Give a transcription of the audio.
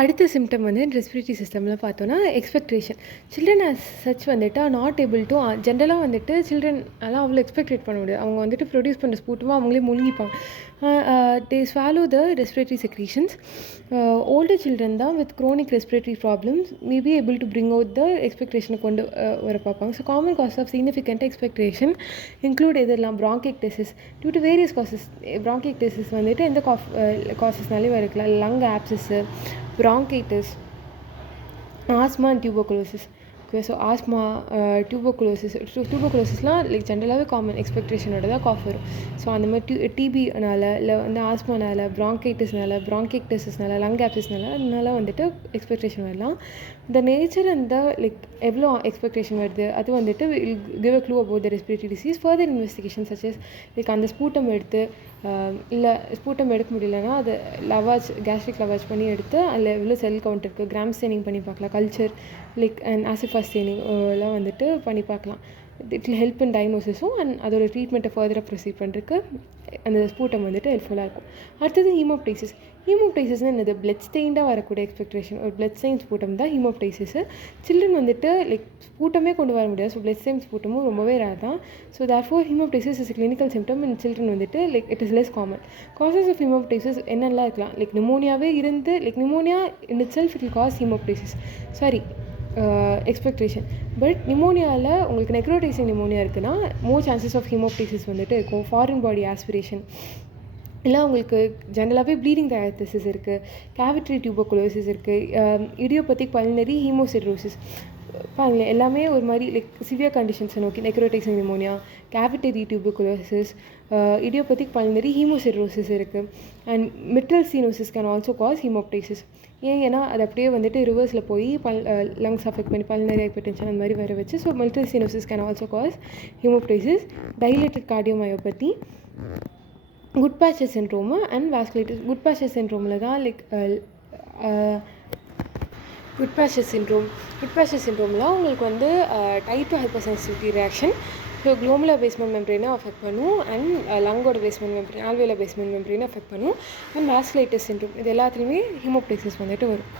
அடுத்த சிம்டம் வந்து ரெஸ்பிரேட்டரி சிஸ்டமில் பார்த்தோன்னா எக்ஸ்பெக்டேஷன். சில்ட்ரன் ஆஸ் சச் வந்துட்டு நாட் ஏபிள் டு ஜென்ரலாக வந்துட்டு சில்ட்ரன் அதெல்லாம் அவ்வளோ எக்ஸ்பெக்டேட் பண்ண முடியாது. அவங்க வந்துட்டு ப்ரொடியூஸ் பண்ணுற ஸ்பூட்டமாக அவங்களே முழுங்கிப்பாங்க. They swallow the respiratory secretions. Older children தான் with chronic respiratory problems may be able to bring out the எக்ஸ்பெக்டேஷனை கொண்டு வர பார்ப்பாங்க. So common cause of significant expectation include எதெல்லாம் bronchiectasis due to various causes. Bronchiectasis வந்துட்டு எந்த காசஸ்னாலே இருக்கலாம். Lung abscess, bronchitis, asthma and tuberculosis. Okay, so asthma, tuberculosisலாம் லைக் ஜென்ரலாகவே காமன் எக்ஸ்பெக்டேஷனோட தான் காஃப் வரும். ஸோ அந்த மாதிரி டிபினால இல்லை வந்து ஆஸ்மானால, ப்ராங்கைட்டிஸ்னால, ப்ராங்கிக்டசிஸ்னால, லங் ஆப்சஸ்னால அதனால வந்துட்டு எக்ஸ்பெக்டேஷன் வரலாம். இந்த நேச்சர் அந்த லைக் எவ்வளோ எக்ஸ்பெக்டேஷன் வருது அது வந்துட்டு give a clue about the respiratory disease. Further investigation such as like அந்த ஸ்பூட்டம் எடுத்து இல்லை ஸ்பூட்டம் எடுக்க முடியலன்னா அது லவாஜ் கேஸ்ட்ரிக் லவாஜ் பண்ணி எடுத்து அதில் எவ்வளோ செல் கவுண்ட் இருக்குது கிராம் ஸ்டெயினிங் பண்ணி பார்க்கலாம். Culture like and acid fast staining எல்லாம் வந்துட்டு பண்ணி பார்க்கலாம். இட் வில் ஹெல்ப் இன் டயக்னோசிஸும் அண்ட் அதோட ட்ரீட்மெண்ட்டை ஃபர்தராக ப்ரொசீட் பண்ணுறதுக்கு அந்த ஸ்பூட்டம் வந்துட்டு ஹெல்ப்ஃபுல்லாக இருக்கும். அடுத்தது ஹீமோப்டைசிஸ். ஹீமோப்டைசிஸ்னு என்னது? பிளட் ஸ்டெயின்டாக வரக்கூடிய எக்ஸ்பெக்டேஷன். ஒரு பிளட் ஸ்டெயின் ஸ்பூட்டம் தான் ஹீமோப்டைசிஸ். சில்ட்ரன் வந்துட்டு லைக் ஸ்பூட்டமே கொண்டு வர முடியாது. ஸோ பிளட் ஸ்டெயின் ஸ்பூட்டமும் ரொம்பவே ரேர் தான். So therefore haemoptysis is clinical symptom in children வந்துட்டு like it is less common. Causes of haemoptysis என்னெல்லாம் இருக்கலாம்? லைக் நிமோனியாவே இருந்து like pneumonia in itself it will cause haemoptysis. Sorry expectation. But நிமோனியாவில் உங்களுக்கு necrotizing pneumonia இருக்குன்னா more chances of ஹீமோப்டைசிஸ் வந்துட்டு இருக்கும். ஃபாரின் பாடி ஆஸ்பிரேஷன் இல்லை உங்களுக்கு ஜென்ரலாகவே ப்ளீடிங் டயத்திசிஸ் இருக்குது, கேவிட்ரி டியூபர்குலோசிஸ் இருக்குது, இடியோபத்திக் பல்னரி ஹீமோசிட்ரோசிஸ். பாருங்களேன் எல்லாமே ஒரு மாதிரி லைக் சிவியர் கண்டிஷன்ஸை நோக்கி necrotizing pneumonia, cavitary tuberculosis, idiopathic pulmonary haemosiderosis இருக்குது. And mitral stenosis can also cause haemoptysis. ஏன்னா அது அப்படியே வந்துட்டு ரிவர்ஸில் போய் லங்ஸ் அஃபெக்ட் பண்ணி பல்னரி ஹைப்பர்டென்ஷன் அந்த மாதிரி வர வச்சு. So mitral stenosis can also cause haemoptysis. Dilated cardiomyopathy, Goodpasture's syndrome and vasculitis. Goodpasture's சிண்ட்ரோமில் தான் லைக் குட் பேச்சஸ் சிண்ட்ரோமில் உங்களுக்கு வந்து type 2 hypersensitivity reaction. So glomerular basement மெம்பரேனை அஃபெக்ட் பண்ணும் அண்ட் லங்கோட பேஸ்மெண்ட் மெம்பரேன், ஆல்வேலர் பேஸ்மெண்ட் மெம்பரேனை affect பண்ணும். அண்ட் வாஸ்குலைட்டிஸ் சிண்ட்ரோம் இது எல்லாத்துலேயுமே ஹீமோப்டைசிஸ் வந்துட்டு வரும்.